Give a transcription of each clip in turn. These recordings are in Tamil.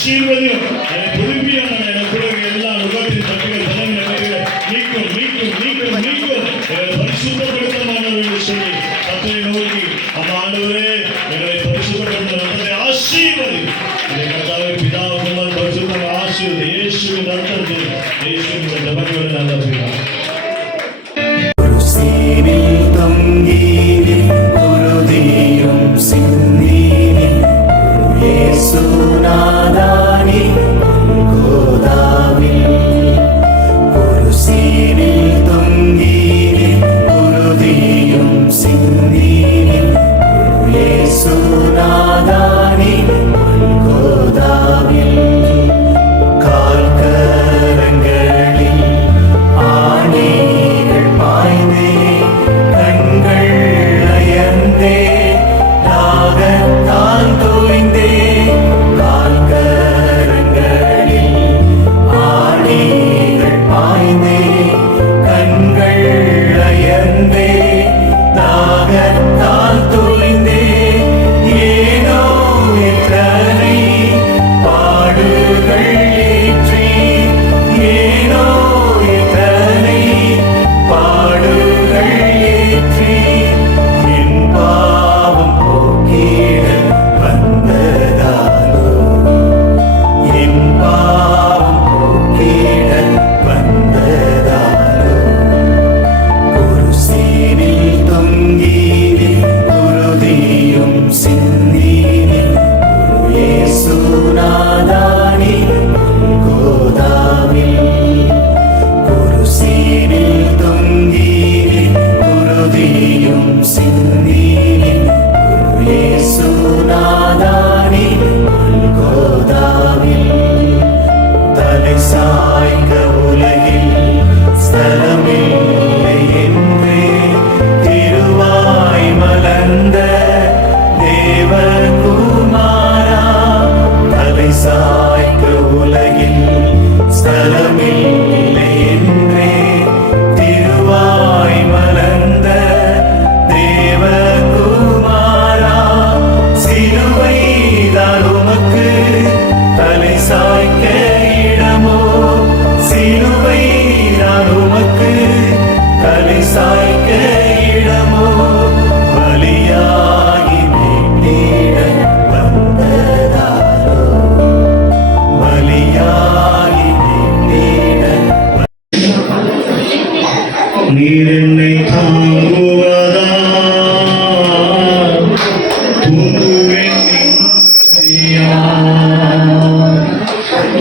she really, യേശുനാദാനി ഗോദാവിൽ കുരുസീനിൽ തുങ്കീനിൽ കുരുതിയും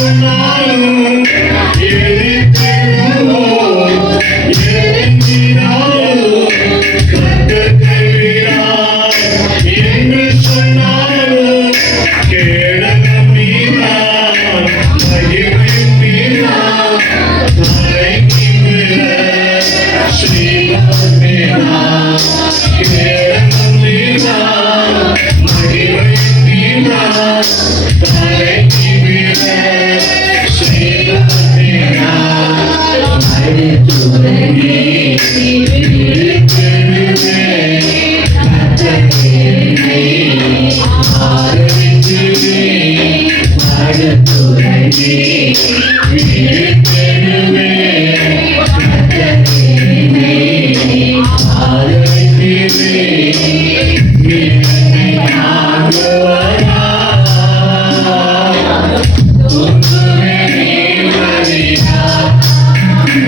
tonight. I did do it.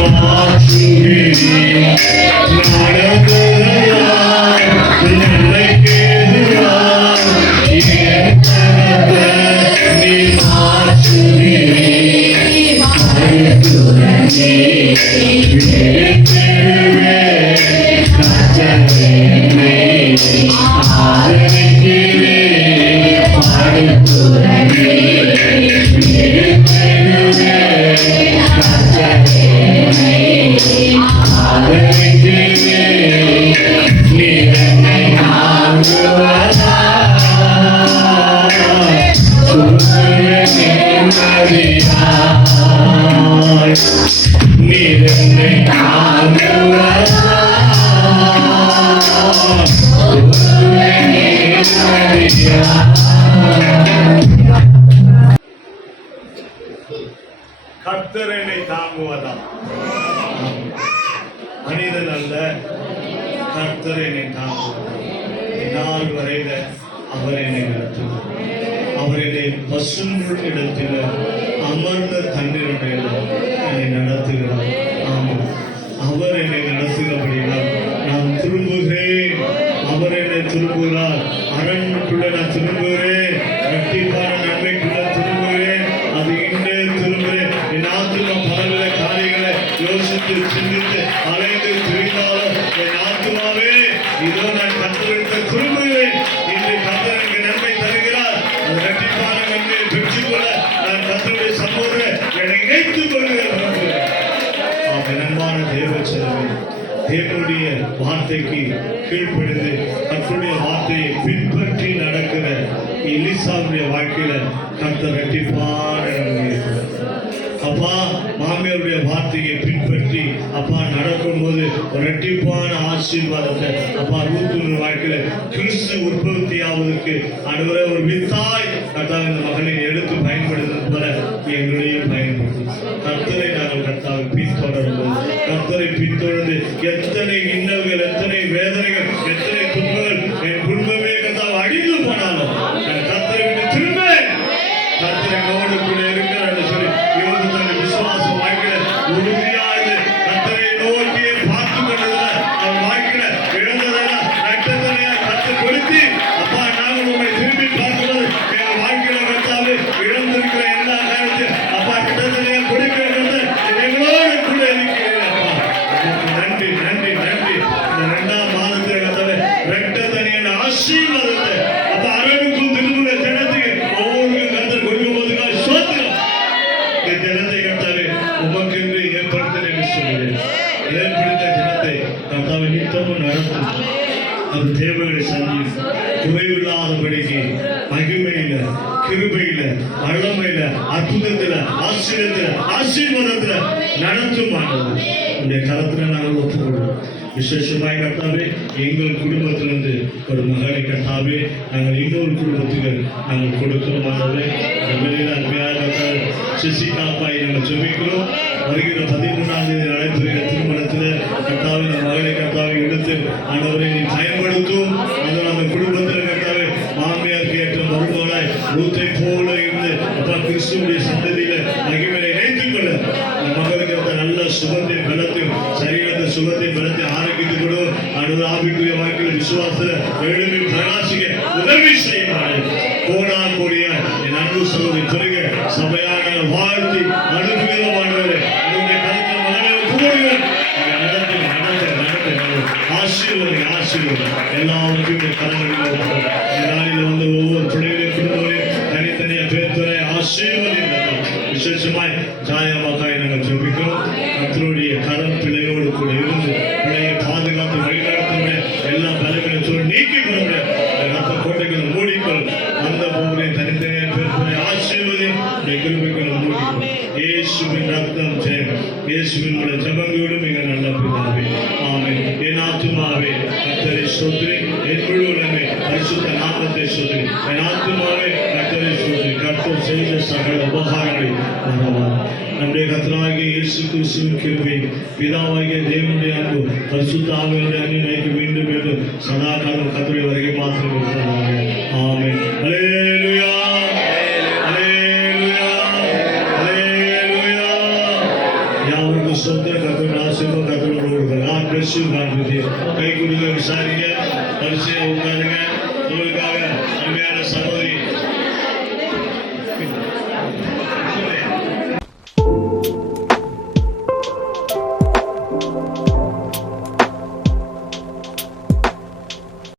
morte. கர்த்தர் தாங்குவதா மனிதன் அல்ல கர்த்தர் தாங்குவதா நாள் வரையில அவர் என்னை நடத்துவார் அவர் என்னை பசும்புல் இடத்தில் அமர்ந்த தண்ணீருடைய என்னை நடத்துகிறார் திரும்புகிறார் அரண்மனைக்குள்ள நான் திரும்புகிறேன். கட்டிப்பான நன்மைக்குள்ள திரும்புகிறேன். அது இன்றே திரும்புகிறேன். என் ஆத்துமா பலவித காரியங்களை யோசித்து சிந்தித்து அலைந்து திரிந்தாலும் என் ஆத்துமாவே இதோ நான் கத்தரித்து திரும்புகிறேன். இன்று கத்தர் நன்மை தருகிறார். அது கட்டிப்பான நன்மையை பெற்றுக்கொள்ள நான் கத்தருடைய சமூகத்தை என்னை இணைத்துக் கொள்கிறேன் அன்பான தேவ செலவே தேவனுடைய வார்த்தைக்கு கீழ்ப்படுது எலிசாவுடைய வாழ்க்கையில கர்த்தர் ரெட்டிப்பான அப்பா மாமியாருடைய வார்த்தையை பின்பற்றி அப்பா நடக்கும்போது போது ரெட்டிப்பான ஆசீர்வாதத்தை அப்பா ரூத்துடைய வாழ்க்கையில கிறிஸ்து உற்பத்தி ஆவதற்கு அடுவரை ஒரு வித்தாய் கர்த்தாவே இந்த மகனை எடுத்து பயன்படுத்துவது போல எங்களையும் பயன்படுத்தும் கர்த்தரை நாங்கள் கர்த்தாவை பின்தொடரும்போது கர்த்தரை பின்தொடர்ந்து எத்தனை இன்னல்கள் எத்தனை வேதனைகள் எத்தனை ஆண்டவர் உடைய கரத்துல நாங்கள் ஒப்புக்கொள்வோம் விசேஷமாய் கர்த்தாவே எங்கள் குடும்பத்திலிருந்து ஒரு மகனை கர்த்தாவே நாங்கள் இன்னொரு குடும்பத்துக்கு நாங்கள் கொடுக்கிறோம் ஆண்டவரே இந்த வெளியில அருமையாக கர்த்தாவே சசிகாப்பாய் நாங்கள் ஜெபிக்கிறோம் வருகிற பதிமூணாம் தேதி நடைபெறுகிற திருமணத்தில் கர்த்தாவே இந்த மகனை கர்த்தாவை எடுத்து ஆண்டவரை நீ பயன்படுத்தும் கோடா கோடிய என் அன்பு சகோதரி பெருக சபையாக வாழ்த்தி அனுப்புகிறோமானவரே உங்களுடைய கருத்தில் மகனை கூடுங்கள் நடத்து நடத்து நடத்து ஆசீர்வதி ஆசீர்வதி எல்லாருக்கும் கரங்களில் வந்து ஒவ்வொரு பிள்ளைகளையும் குடும்பங்களையும் தனித்தனியா பேர்த்துறை ஆசீர்வதி விசேஷமாய் ஜாயமாக்காய் நாங்கள் ஜெபிக்கிறோம். கரம் பிள்ளையோடு கூட இருந்து பிள்ளையை பாதுகாத்து வழிநடத்த எல்லா பலவீனத்தோடு நீக்கி கொள்ள ரத்த கோட்டைகளை மூடிக்கொள் அந்த கிருபைகளை மூடி இயேசுவின் ரத்தம் ஜெயம் இயேசுவின் உடைய ஜபங்களோடு மிக நல்ல பிதாவே ஆமென் என் ஆத்துமாவே கர்த்தரை ஸ்தோத்திரி என் முழு உலகமே பரிசுத்த நாமத்தை ஸ்தோத்திரி என் ஆத்துமாவே கர்த்தரை ஸ்தோத்திரி கர்த்தர் செய்த சகல உபகாரங்களை மறவார் நம்முடைய கர்த்தராகிய இயேசு கிறிஸ்துவின் கிருபை பிதாவாகிய தேவனுடைய அன்பு பரிசுத்த ஆவியுடைய